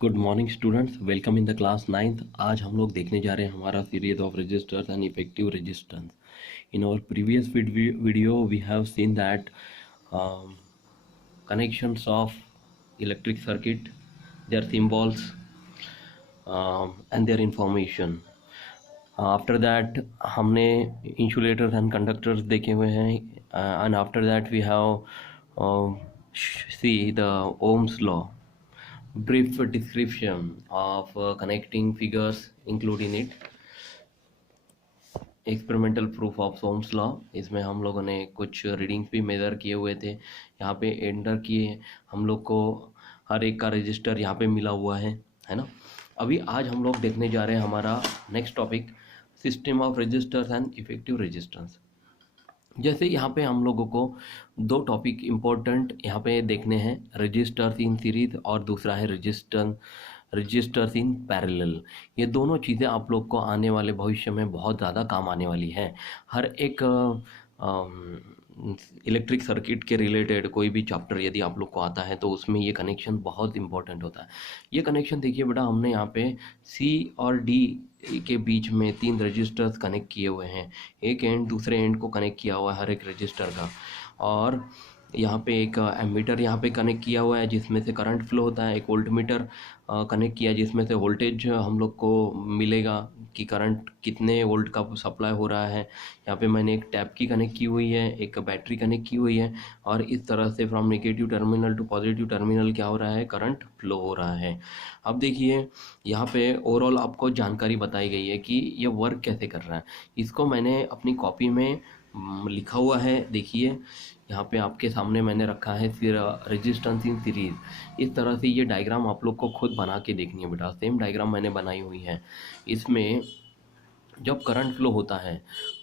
Good morning students, welcome in the class ninth. आज हम लोग देखने जा रहे हैं हमारा series of resistors and effective resistance. In our previous video we have seen that connections of electric circuit, their symbols, and their information. After that हमने insulators and conductors देखे हुए हैं, and after that we have see the Ohm's law. Brief description of connecting figures include in it experimental proof of Ohm's law. इसमें हम लोगों ने कुछ readings भी मेजर किए हुए थे, यहाँ पे एंटर किए. हम लोग को हर एक का रजिस्टर यहाँ पे मिला हुआ है ना. अभी आज हम लोग देखने जा रहे हैं हमारा next topic, system of resistors and effective resistance. जैसे यहाँ पे हम लोगों को दो टॉपिक इम्पोर्टेंट यहाँ पे देखने हैं, रजिस्टर्स इन सीरीज और दूसरा है रजिस्टर्स इन पैरेलल. ये दोनों चीज़ें आप लोग को आने वाले भविष्य में बहुत ज़्यादा काम आने वाली हैं. हर एक इलेक्ट्रिक सर्किट के रिलेटेड कोई भी चैप्टर यदि आप लोग को आता है तो उसमें ये कनेक्शन बहुत इंपॉर्टेंट होता है. ये कनेक्शन देखिए बेटा, हमने यहाँ पे सी और डी के बीच में 3 रजिस्टर्स कनेक्ट किए हुए हैं. एक एंड दूसरे एंड को कनेक्ट किया हुआ है हर एक रजिस्टर का, और यहाँ पे एक एमीटर यहाँ पे कनेक्ट किया हुआ है जिसमें से करंट फ्लो होता है. एक वोल्टमीटर कनेक्ट किया जिसमें से वोल्टेज हम लोग को मिलेगा कि करंट कितने वोल्ट का सप्लाई हो रहा है. यहाँ पे मैंने एक टैप की कनेक्ट की हुई है, एक बैटरी कनेक्ट की हुई है, और इस तरह से from negative terminal to positive terminal क्या हो रहा है, करंट फ्लो हो रहा है. अब देखिए यहाँ पे ओवरऑल आपको जानकारी बताई गई है कि ये वर्क कैसे कर रहा है. इसको मैंने अपनी कॉपी में लिखा हुआ है. देखिए यहाँ पे आपके सामने मैंने रखा है फिर रेजिस्टेंस इन सीरीज. इस तरह से ये डायग्राम आप लोग को खुद बना के देखनी है बेटा. सेम डायग्राम मैंने बनाई हुई है. इसमें जब करंट फ्लो होता है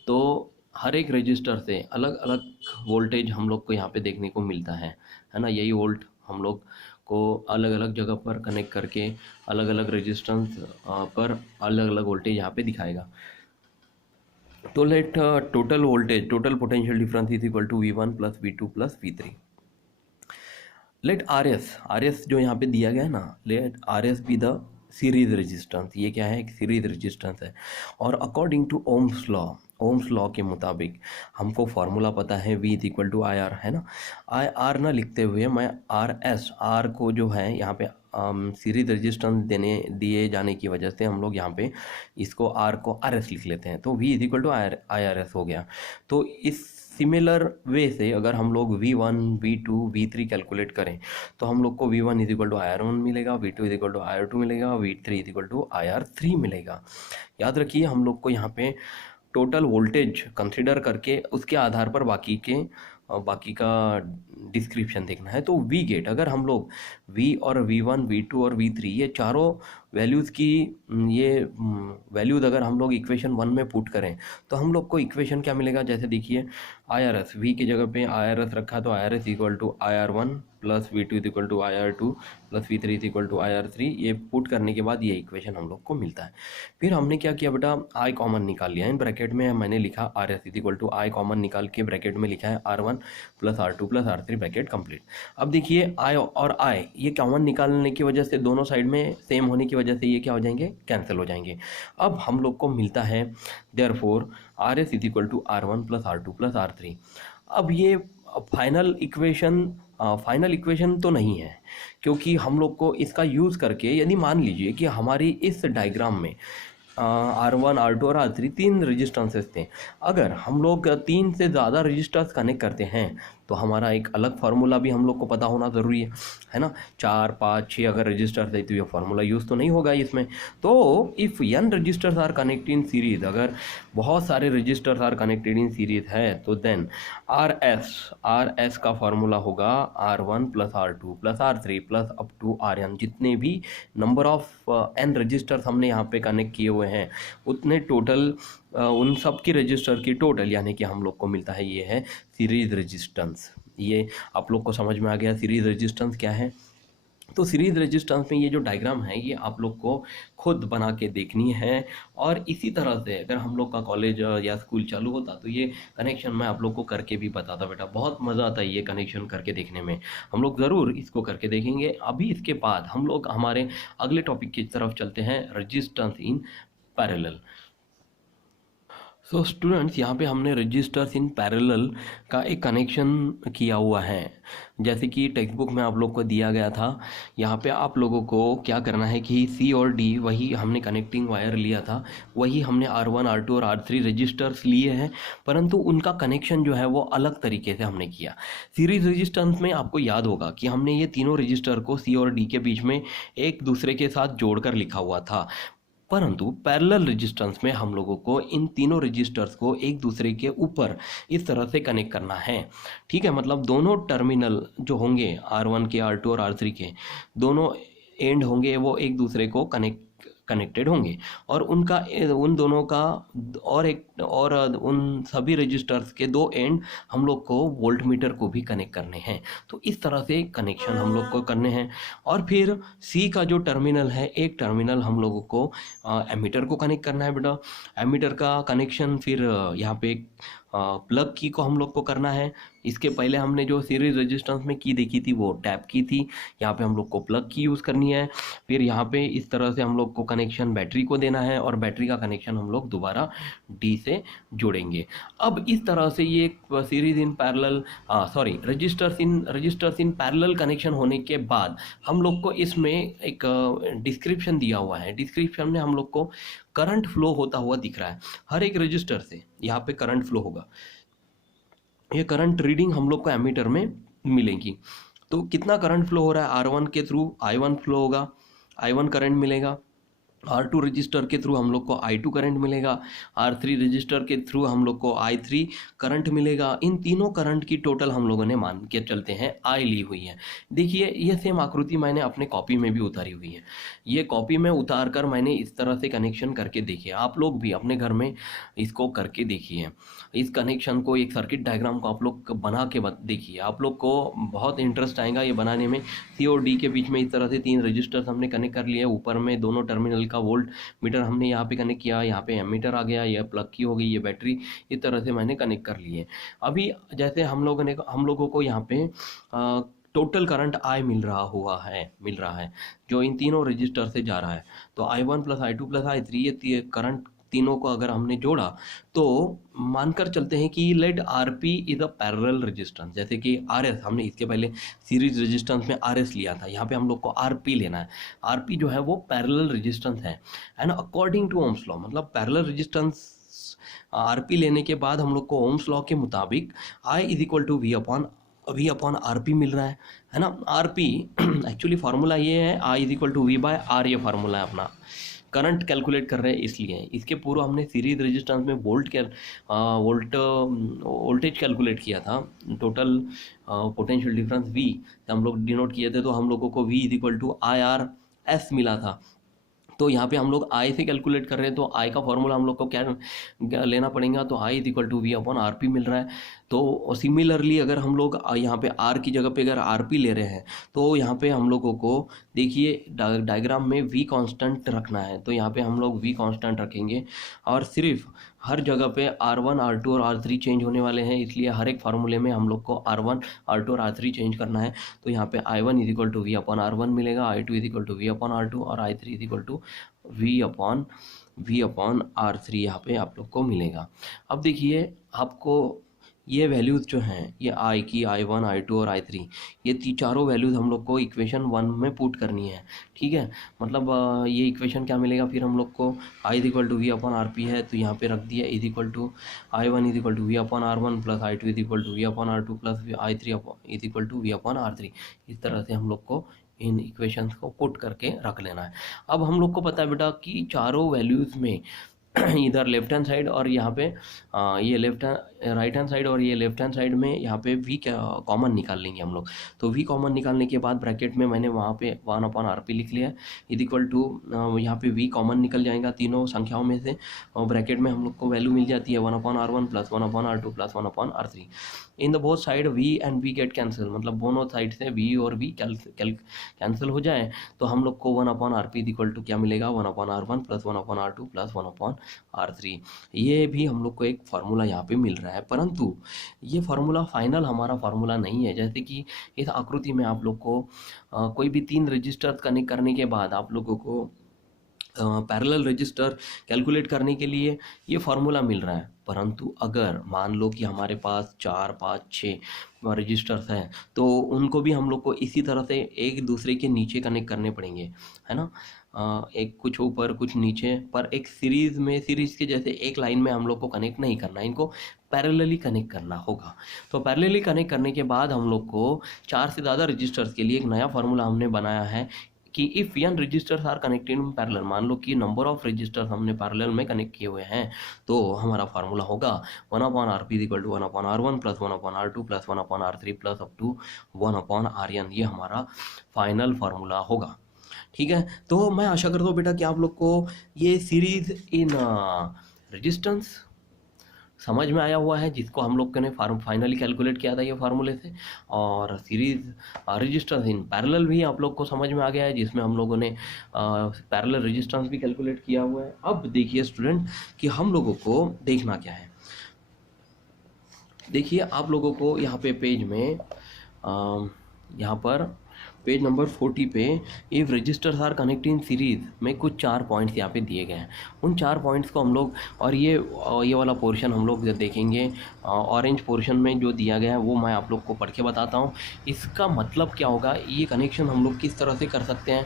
तो हर एक रजिस्टर से अलग अलग वोल्टेज हम लोग को यहाँ पे देखने को मिलता है ना. यही वोल्ट हम लोग को अलग अलग जगह पर कनेक्ट करके अलग अलग रेजिस्टेंस पर अलग अलग वोल्टेज यहाँ पे दिखाएगा. तो let total voltage, total potential difference is equal to V1 plus V2 plus V3. Let RS जो यहाँ पे दिया गया है ना, let RS be the series resistance. ये क्या है, एक सीरीज रेजिस्टेंस है. और अकॉर्डिंग टू ओम्स लॉ के मुताबिक हमको फार्मूला पता है V is equal to I R, है ना. आई आर ना लिखते हुए मैं आर को जो है यहाँ पे सीरीज रेजिस्टेंस दिए जाने की वजह से हम लोग यहाँ पे इसको आर को RS लिख लेते हैं. तो V is equal to I R S हो गया. तो इस सिमिलर वे से अगर हम लोग V1, V2, V3 कैलकुलेट करें तो हम लोग को V1 is equal to IR1 मिलेगा, V2 is equal to IR2 मिलेगा, V3 is equal to IR3 मिलेगा. याद रखिए हम लोग को यहाँ पे टोटल वोल्टेज कंसिडर करके उसके आधार पर बाकी का डिस्क्रिप्शन देखना है. तो वी गेट, अगर हम लोग V और V1, V2 और V3 ये चारों वैल्यूज़ की ये वैल्यूज़ अगर हम लोग इक्वेशन 1 में पुट करें तो हम लोग को इक्वेशन क्या मिलेगा. जैसे देखिए IRS, V की जगह पे IRS रखा तो IRS equal to IR1 plus V2 is equal to IR2 plus V3 is equal to IR3. ये पुट करने के बाद ये इक्वेशन हम लोग को मिलता है. फिर हमने क्या किया बेटा, I कॉमन निकाल लिया. इन ब्रैकेट में मैंने लिखा RS is equal to I common निकाल के ब्रैकेट में लिखा है R1 plus R2 plus R3 bracket complete. अब देखिए I और I ये कॉमन निकालने की वजह से दोनों साइड में सेम होने की वजह से ये क्या हो जाएंगे, कैंसिल हो जाएंगे. अब हम लोग को मिलता है therefore RS is equal to R1 plus R2 plus R3. अब ये फाइनल इक्वेशन तो नहीं है, क्योंकि हम लोग को इसका यूज़ करके यदि मान लीजिए कि हमारी इस डायग्राम में R1, R2 और R3 3 रजिस्टेंसेस थे. अगर हम लोग 3 से ज़्यादा रजिस्टर्स कनेक्ट करते हैं तो हमारा एक अलग फार्मूला भी हम लोग को पता होना ज़रूरी है ना. 4, 5, 6 अगर रजिस्टर्स है तो ये फार्मूला यूज़ तो नहीं होगा इसमें. तो if n resistors are connected in series, अगर बहुत सारे resistors are connected in series है तो देन RS का फार्मूला होगा R1 plus R2 plus R3 plus up to RN. जितने भी नंबर ऑफ n रजिस्टर्स हमने यहाँ पे कनेक्ट किए हुए हैं उतने टोटल उन सब की रजिस्टर की टोटल यानी कि हम लोग को मिलता है. ये है सीरीज रेजिस्टेंस. ये आप लोग को समझ में आ गया सीरीज रेजिस्टेंस क्या है. तो सीरीज रेजिस्टेंस में ये जो डायग्राम है ये आप लोग को खुद बना के देखनी है। और इसी तरह से अगर हम लोग का कॉलेज या स्कूल चालू होता तो ये कनेक्शन मैं आप लोग को करके भी बताता बेटा, बहुत मज़ा आता है ये कनेक्शन करके देखने में। हम लोग ज़रूर इसको करके देखेंगे। अभी इसके बाद हम लोग हमारे अगले टॉपिक की तरफ चलते हैं, resistance in parallel. So students, यहाँ पे हमने रजिस्टर्स इन पैरेलल का एक कनेक्शन किया हुआ है, जैसे कि टेक्स्ट बुक में आप लोग को दिया गया था। यहाँ पे आप लोगों को क्या करना है कि सी और डी, वही हमने कनेक्टिंग वायर लिया था, वही हमने R1 R2 और R3 रजिस्टर्स लिए हैं, परंतु उनका कनेक्शन जो है वो अलग तरीके से हमने किया। सीरीज रजिस्टेंस में आपको याद होगा कि हमने ये तीनों रजिस्टर को सी और डी के बीच में एक दूसरे के साथ जोड़कर लिखा हुआ था, परंतु पैरेलल रेजिस्टेंस में हम लोगों को इन तीनों रजिस्टर्स को एक दूसरे के ऊपर इस तरह से कनेक्ट करना है। ठीक है, मतलब दोनों टर्मिनल जो होंगे R1 के, R2 और R3 के, दोनों एंड होंगे वो एक दूसरे को कनेक्टेड होंगे, और उनका उन दोनों का और उन सभी रजिस्टर्स के दो एंड हम लोग को वोल्ट मीटर को भी कनेक्ट करने हैं। तो इस तरह से कनेक्शन हम लोग को करने हैं। और फिर सी का जो टर्मिनल है, एक टर्मिनल हम लोगों को एमीटर को कनेक्ट करना है बेटा। एमीटर का कनेक्शन फिर यहाँ पे प्लग की को हम लोग को करना है। इसके पहले हमने जो सीरीज रेजिस्टेंस में की देखी थी वो टैप की थी, यहाँ पे हम लोग को प्लग की यूज़ करनी है। फिर यहाँ पे इस तरह से हम लोग को कनेक्शन बैटरी को देना है, और बैटरी का कनेक्शन हम लोग दोबारा डी से जोड़ेंगे। अब इस तरह से ये series in parallel resistors in parallel connection होने के बाद हम लोग को इसमें एक डिस्क्रिप्शन दिया हुआ है। डिस्क्रिप्शन में हम लोग को करंट फ्लो होता हुआ दिख रहा है। हर एक रजिस्टर से यहाँ पे करंट फ्लो होगा। ये करंट रीडिंग हम लोग को एमीटर में मिलेगी। तो कितना करंट फ्लो हो रहा है, R1 के थ्रू I1 फ्लो होगा, I1 करंट मिलेगा। R2 रजिस्टर के थ्रू हम लोग को I2 करंट मिलेगा। R3 रजिस्टर के थ्रू हम लोग को I3 करंट मिलेगा। इन तीनों करंट की टोटल हम लोगों ने मान के चलते हैं I ली हुई है। देखिए, ये सेम आकृति मैंने अपने कॉपी में भी उतारी हुई है। ये कॉपी में उतार कर मैंने इस तरह से कनेक्शन करके देखिए। आप लोग भी अपने घर में इसको करके देखिए। इस कनेक्शन को, एक सर्किट डायग्राम को आप लोग बना के देखिए। आप लोग को बहुत इंटरेस्ट आएगा ये बनाने में। सी और डी के बीच में इस तरह से तीन रजिस्टर्स हमने कनेक्ट कर लिए। ऊपर में दोनों टर्मिनल का वोल्ट मीटर हमने यहाँ पे कनेक्ट किया, यहाँ पे एमीटर आ गया, ये प्लग की हो गई, ये बैटरी, इस तरह से मैंने कनेक्ट कर लिए। अभी जैसे हम लोगों को यहाँ पे टोटल करंट I मिल रहा है जो इन तीनों रजिस्टर से जा रहा है। तो I1 plus I2 plus I3, ये करंट तीनों को अगर हमने जोड़ा तो मानकर चलते हैं कि let RP is a parallel resistance. जैसे कि RS, हमने इसके पहले सीरीज रेजिस्टेंस में RS लिया था, यहाँ पे हम लोग को RP लेना है। RP जो है वो पैरेलल रेजिस्टेंस है, and according to Ohm's law, मतलब पैरेलल रेजिस्टेंस RP लेने के बाद हम लोग को ओम्स लॉ के मुताबिक I is equal to V upon RP मिल रहा है ना। RP एक्चुअली फार्मूला ये है, I is equal to V by R, ये फार्मूला है अपना। करंट कैलकुलेट कर रहे हैं इसलिए। इसके पूर्व हमने सीरीज रेजिस्टेंस में वोल्टेज कैलकुलेट किया था, टोटल पोटेंशियल डिफरेंस V हम लोग डिनोट किए थे, तो हम लोगों को V is equal to IRS मिला था। तो यहाँ पे हम लोग I से कैलकुलेट कर रहे हैं, तो I का फॉर्मूला हम लोग को क्या लेना पड़ेगा, तो I is equal to V upon RP मिल रहा है। तो सिमिलरली अगर हम लोग यहाँ पे R की जगह पे अगर RP ले रहे हैं, तो यहाँ पे हम लोगों को देखिए डायग्राम में V कांस्टेंट रखना है। तो यहाँ पे हम लोग V कांस्टेंट रखेंगे, और सिर्फ हर जगह पे R1 R2 और R3 चेंज होने वाले हैं, इसलिए हर एक फार्मूले में हम लोग को R1 R2 और R3 चेंज करना है। तो यहाँ पे I1 is equal to V upon R1 मिलेगा, I2 is equal to V upon R2 और I3 is equal to V upon R3 यहाँ पे आप लोग को मिलेगा। अब देखिए, आपको ये वैल्यूज़ जो हैं, ये I की, I1 I2 और I3, ये चारों वैल्यूज़ हम लोग को इक्वेशन 1 में पुट करनी है। ठीक है, मतलब ये इक्वेशन क्या मिलेगा फिर हम लोग को, I is equal to V upon RP है, तो यहाँ पे रख दिया is equal to I1 is equal to V upon R1 plus I2 is equal to V upon R2 plus I3 is equal to V upon R3। इस तरह से हम लोग को इन इक्वेशंस को पुट करके रख लेना है। अब हम लोग को पता है बेटा कि चारों वैल्यूज़ में इधर लेफ्ट हैंड साइड और यहाँ पे ये राइट हैंड साइड और ये लेफ्ट हैंड साइड में यहाँ पे वी कॉमन निकाल लेंगे हम लोग। तो वी कॉमन निकालने के बाद ब्रैकेट में मैंने वहाँ पे 1/RP लिख लिया है, इज इक्वल टू यहाँ पे वी कॉमन निकल जाएगा तीनों संख्याओं में से, और ब्रैकेट में हम लोग को वैल्यू मिल जाती है 1/R1 plus 1/R2 plus 1/R3। In the both side V and V get cancel, मतलब दोनों साइड से वी और वी कैंसिल हो जाए तो हम लोग को 1/RP इज इक्वल टू क्या मिलेगा, 1/R1 plus 1/R2 plus 1/R3। ये भी हम लोग को एक फार्मूला यहाँ पे मिल रहा है, परंतु ये फार्मूला फाइनल हमारा फार्मूला नहीं है। जैसे कि इस आकृति में आप लोग को कोई भी 3 रजिस्टर कनेक्ट करने के बाद आप लोगों को पैरेलल रजिस्टर कैलकुलेट करने के लिए ये फार्मूला मिल रहा है, परंतु अगर मान लो कि हमारे पास 4, 5, 6 रजिस्टर्स हैं तो उनको भी हम लोग को इसी तरह से एक दूसरे के नीचे कनेक्ट करने पड़ेंगे, है ना। एक कुछ ऊपर कुछ नीचे, पर एक सीरीज के जैसे एक लाइन में हम लोग को कनेक्ट नहीं करना, इनको पैरेलली कनेक्ट करना होगा। तो पैरेलली कनेक्ट करने के बाद हम लोग को 4 से ज़्यादा रजिस्टर्स के लिए एक नया फार्मूला हमने बनाया है कि if n resistors are connected in parallel, मान लो कि नंबर ऑफ रजिस्टर्स हमने पैरेलल में कनेक्ट किए हुए हैं, तो हमारा फार्मूला होगा 1/RP equal to 1/R1 plus 1/R2 plus 1/R3 plus up to 1/Rn। ये हमारा फाइनल फार्मूला होगा। ठीक है, तो मैं आशा करता हूँ बेटा कि आप लोग को ये सीरीज इन रेजिस्टेंस समझ में आया हुआ है, जिसको हम लोग ने फाइनली कैलकुलेट किया था ये फार्मूले से, और सीरीज रेजिस्टेंस इन पैरेलल भी आप लोग को समझ में आ गया है, जिसमें हम लोगों ने पैरेलल रेजिस्टेंस भी कैलकुलेट किया हुआ है। अब देखिए स्टूडेंट कि हम लोगों को देखना क्या है। देखिए आप लोगों को यहाँ पे पेज में यहाँ पर पेज नंबर 40 पे if resistors are connect in series में कुछ 4 पॉइंट्स यहाँ पे दिए गए हैं। उन 4 पॉइंट्स को हम लोग, और ये वाला पोर्शन हम लोग देखेंगे, ऑरेंज पोर्शन में जो दिया गया है वो मैं आप लोग को पढ़ के बताता हूँ। इसका मतलब क्या होगा, ये कनेक्शन हम लोग किस तरह से कर सकते हैं,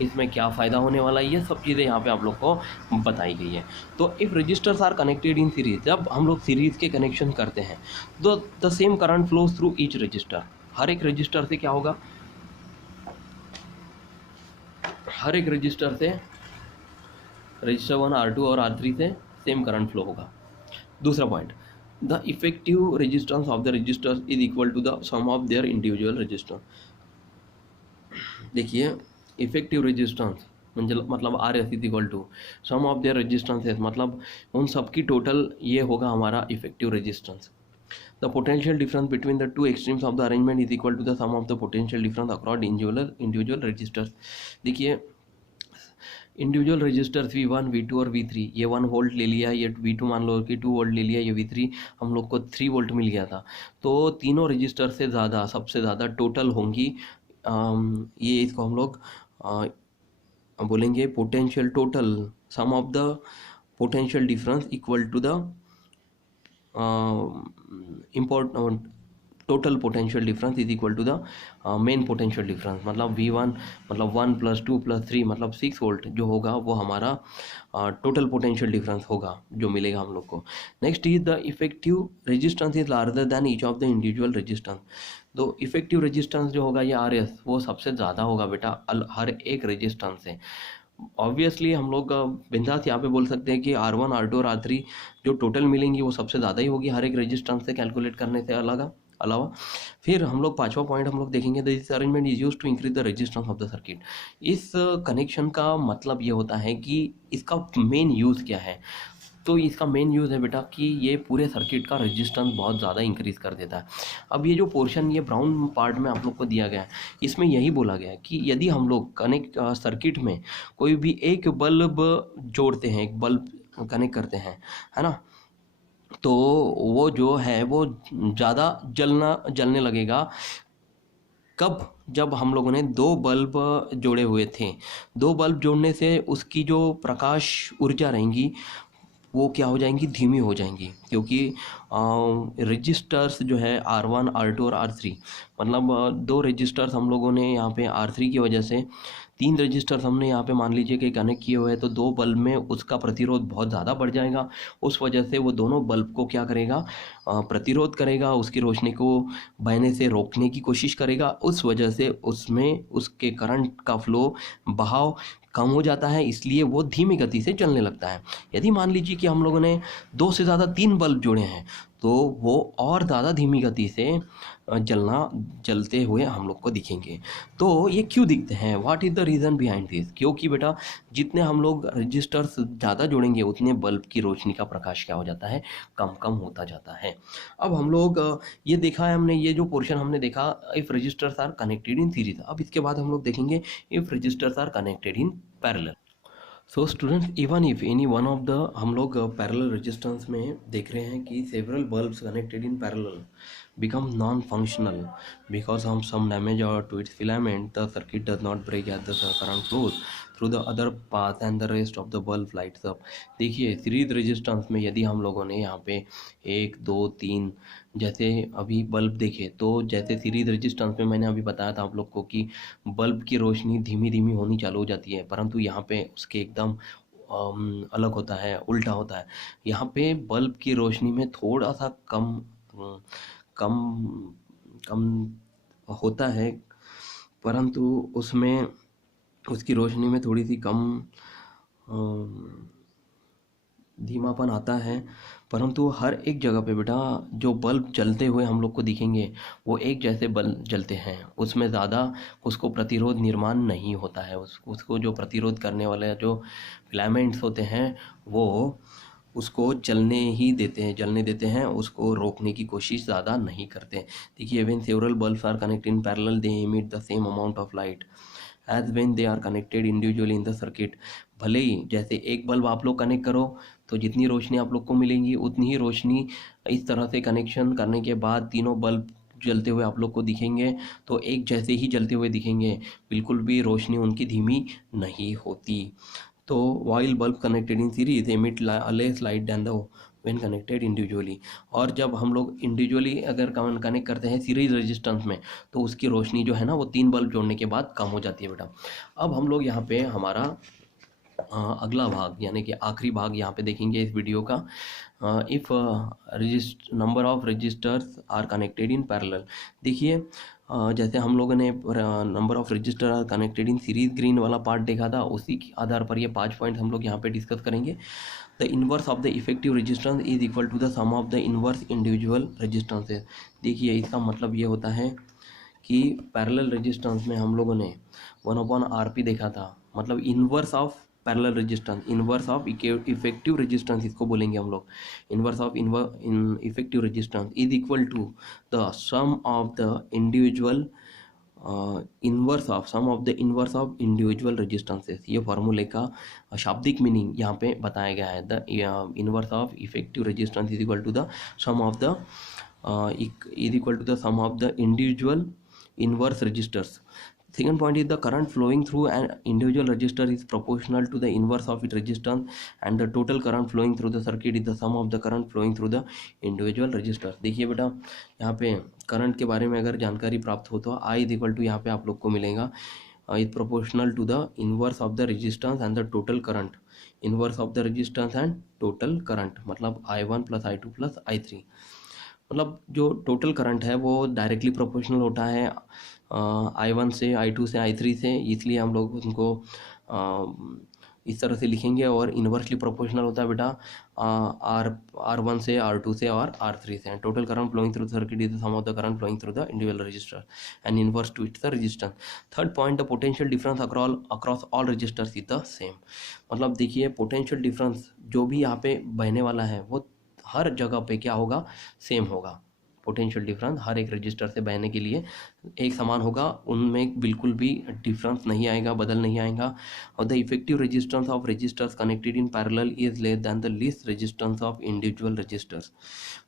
इसमें क्या फ़ायदा होने वाला है, ये सब चीज़ें यहाँ पे आप लोग को बताई गई है। तो if registers are connected in series, जब हम लोग सीरीज़ के कनेक्शन करते हैं तो the same current flows through each register. हर एक रजिस्टर से क्या होगा, हर एक रजिस्टर से रजिस्टर 1, R2 और R3 से सेम करंट फ्लो होगा। दूसरा point, the effective resistance of the resistors is equal to the sum of their individual resistor. देखिए इफेक्टिव रेजिस्टेंस मतलब RS is equal to sum of their resistances, मतलब उन सब की टोटल ये होगा हमारा effective resistance. The potential difference between the two extremes of the arrangement is equal to the sum of the potential difference across individual registers। देखिए individual registers V1, V2 और V3, ये 1 वोल्ट ले लिया, ये V2 मान लो कि 2 volt ले लिया, ये V3 हम लोग को 3 वोल्ट मिल गया था। तो तीनों रजिस्टर से ज़्यादा, सबसे ज़्यादा टोटल होंगी, ये इसको हम लोग बोलेंगे potential total, sum of the potential difference equal to the total potential difference is equal to the main potential difference. मतलब V1 मतलब 1 + 2 + 3 मतलब 6 वोल्ट जो होगा वो हमारा टोटल पोटेंशियल डिफरेंस होगा जो मिलेगा हम लोग को। Next is the effective resistance is larger than each of the individual resistance. तो इफेक्टिव रेजिस्टेंस जो होगा ये RS वो सबसे ज़्यादा होगा बेटा हर एक रेजिस्टेंस से। ऑब्वियसली हम लोग बिंदास यहाँ पे बोल सकते हैं कि R1, R2 और R3 जो टोटल मिलेंगी वो सबसे ज़्यादा ही होगी हर एक रेजिस्टेंस से कैलकुलेट करने से अलावा। फिर हम लोग 5वां पॉइंट हम लोग देखेंगे, this arrangement is used to increase the resistance of the circuit. इस कनेक्शन का मतलब ये होता है कि इसका मेन यूज़ क्या है। तो इसका मेन यूज़ है बेटा कि ये पूरे सर्किट का रेजिस्टेंस बहुत ज़्यादा इंक्रीज़ कर देता है। अब ये जो पोर्शन ये ब्राउन पार्ट में आप लोग को दिया गया है, इसमें यही बोला गया है कि यदि हम लोग सर्किट में कोई भी एक बल्ब जोड़ते हैं, एक बल्ब कनेक्ट करते हैं, है ना, तो वो जो है वो ज़्यादा जलने लगेगा। कब, जब हम लोगों ने 2 बल्ब जोड़े हुए थे। 2 बल्ब जोड़ने से उसकी जो प्रकाश ऊर्जा रहेंगी वो क्या हो जाएंगी, धीमी हो जाएंगी, क्योंकि रजिस्टर्स जो है R1, R2 और R3 मतलब 2 रजिस्टर्स हम लोगों ने यहाँ पे R3 की वजह से 3 रजिस्टर्स हमने यहाँ पे मान लीजिए कि कनेक्ट किए हुए हैं, तो 2 बल्ब में उसका प्रतिरोध बहुत ज़्यादा बढ़ जाएगा। उस वजह से वो दोनों बल्ब को क्या करेगा, प्रतिरोध करेगा, उसकी रोशनी को बहने से रोकने की कोशिश करेगा। उस वजह से उसमें उसके करंट का फ्लो, बहाव कम हो जाता है, इसलिए वो धीमी गति से चलने लगता है। यदि मान लीजिए कि हम लोगों ने 2 से ज़्यादा 3 बल्ब जोड़े हैं, तो वो और ज़्यादा धीमी गति से जलते हुए हम लोग को दिखेंगे। तो ये क्यों दिखते हैं, what is the reason behind this? क्योंकि बेटा जितने हम लोग रजिस्टर्स ज़्यादा जोड़ेंगे उतने बल्ब की रोशनी का प्रकाश क्या हो जाता है, कम कम होता जाता है। अब हम लोग ये देखा है हमने, ये जो पोर्शन हमने देखा, if registers are connected in series. अब इसके बाद हम लोग देखेंगे if registers are connected in parallel. So students, even if any one of the, हम लोग पैरेलल रेजिस्टेंस में देख रहे हैं कि several bulbs connected in parallel become non-functional because of some damage or to its filament, the circuit does not break as the current flows through the other path and the rest of the bulb lights up। देखिए series resistance में यदि हम लोगों ने यहाँ पे 1 2 3 जैसे अभी बल्ब देखे, तो जैसे सीरीज रेजिस्टेंस में मैंने अभी बताया था आप लोग को कि बल्ब की रोशनी धीमी धीमी होनी चालू हो जाती है, परंतु यहाँ पे उसके एकदम अलग होता है, उल्टा होता है। यहाँ पे बल्ब की रोशनी में थोड़ा सा कम कम होता है, परंतु उसमें उसकी रोशनी में थोड़ी सी कम धीमापन आता है। परंतु हर एक जगह पे बेटा जो बल्ब जलते हुए हम लोग को दिखेंगे वो एक जैसे बल्ब जलते हैं, उसमें ज़्यादा उसको प्रतिरोध निर्माण नहीं होता है। उसको जो प्रतिरोध करने वाले जो फिलामेंट्स होते हैं वो उसको जलने देते हैं, उसको रोकने की कोशिश ज़्यादा नहीं करते। देखिए when several bulbs are connected in parallel they emit the same amount of light as when they are connected individually in the circuit. भले ही जैसे एक बल्ब आप लोग कनेक्ट करो तो जितनी रोशनी आप लोग को मिलेंगी उतनी ही रोशनी इस तरह से कनेक्शन करने के बाद तीनों बल्ब जलते हुए आप लोग को दिखेंगे, तो एक जैसे ही जलते हुए दिखेंगे, बिल्कुल भी रोशनी उनकी धीमी नहीं होती। तो while bulb connected in series emit less light than the when connected individually। और जब हम लोग इंडिविजुअली अगर कनेक्ट करते हैं सीरीज रेजिस्टेंस में, तो उसकी रोशनी जो है ना वो 3 बल्ब जोड़ने के बाद कम हो जाती है बेटा। अब हम लोग यहाँ पे हमारा अगला भाग यानी कि आखिरी भाग यहाँ पे देखेंगे इस वीडियो का। If number of resistors are connected in parallel. देखिए जैसे हम लोगों ने number of resistor are connected in series green वाला पार्ट देखा था, उसी के आधार पर ये 5 पॉइंट हम लोग यहाँ पे डिस्कस करेंगे। The inverse of the effective resistance is equal to the sum of the inverse individual resistances. देखिए इसका मतलब ये होता है कि पैरेलल रेजिस्टेंस में हम लोगों ने 1/RP देखा था, मतलब inverse of parallel resistance, inverse of effective resistance इसको बोलेंगे हम लोग। Inverse of effective resistance is equal to the sum of the individual inverse of individual resistances. ये फार्मूले का शाब्दिक मीनिंग यहाँ पे बताया गया है। The inverse of effective resistance is equal to the sum of the individual inverse resistors। Second point is the current flowing through an individual resistor is proportional to the inverse of its resistance and the total current flowing through the circuit is the sum of the current flowing through the individual resistor। देखिए बेटा यहाँ पे current के बारे में अगर जानकारी प्राप्त हो तो I इज इक्वल टू यहाँ पे आप लोग को मिलेगा is proportional to the inverse of the resistance and the total current. Inverse of the resistance and total current मतलब I1 + I2 + I3। मतलब जो टोटल करंट है वो डायरेक्टली प्रोपोर्शनल होता है I1 से, I2 से, I3 से, इसलिए हम लोग उनको इस तरह से लिखेंगे। और इन्वर्सली प्रोपोर्शनल होता है बेटा R1 से, R2 से और R3 से। Total current flowing through the circuit is the sum of the current flowing through the individual resistor and inverse to its the resistance. Third point, the potential difference across all resistors is the same. मतलब देखिए potential difference जो भी यहाँ पे बहने वाला है वो हर जगह पे क्या होगा, सेम होगा। पोटेंशियल डिफरेंस हर एक रजिस्टर से बहने के लिए एक समान होगा, उनमें बिल्कुल भी डिफरेंस नहीं आएगा, बदल नहीं आएगा। और the effective resistance of resistors connected in parallel is less than the least resistance of individual resistors.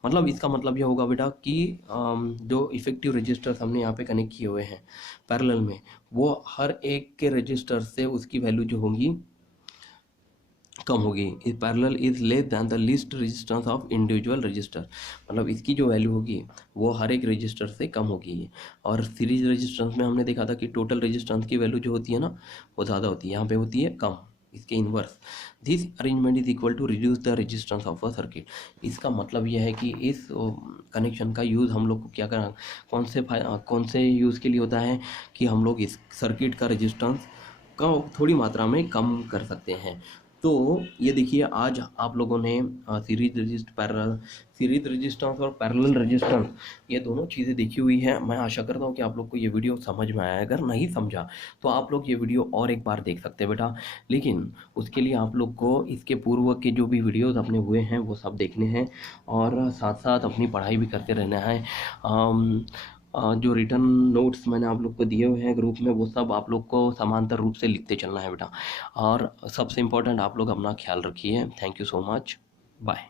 मतलब इसका मतलब यह होगा बेटा कि जो इफेक्टिव रजिस्टर्स हमने यहाँ पे कनेक्ट किए हुए हैं पैरेलल में, वो हर एक के रजिस्टर से उसकी वैल्यू जो होंगी कम होगी। इस parallel is less than the least resistance of individual register, मतलब इसकी जो वैल्यू होगी वो हर एक रजिस्टर से कम होगी। और सीरीज रजिस्टेंस में हमने देखा था कि टोटल रजिस्टेंस की वैल्यू जो होती है ना वो ज़्यादा होती है, यहाँ पे होती है कम, इसके इन्वर्स। This arrangement is equal to reduce the resistance of a circuit. इसका मतलब यह है कि इस कनेक्शन का यूज़ हम लोग को क्या करना, कौन से यूज़ के लिए होता है कि हम लोग इस सर्किट का रेजिस्टेंस का थोड़ी मात्रा में कम कर सकते हैं। तो ये देखिए आज आप लोगों ने सीरीज रेजिस्टेंस और पैरेलल रेजिस्टेंस ये दोनों चीज़ें देखी हुई है। मैं आशा करता हूँ कि आप लोग को ये वीडियो समझ में आया। अगर नहीं समझा तो आप लोग ये वीडियो और एक बार देख सकते हैं बेटा, लेकिन उसके लिए आप लोग को इसके पूर्व के जो भी वीडियोस अपने हुए हैं वो सब देखने हैं और साथ साथ अपनी पढ़ाई भी करते रहना है। जो रिटर्न नोट्स मैंने आप लोग को दिए हुए हैं ग्रुप में वो सब आप लोग को समांतर रूप से लिखते चलना है बेटा। और सबसे इम्पोर्टेंट आप लोग अपना ख्याल रखिए। Thank you so much, bye.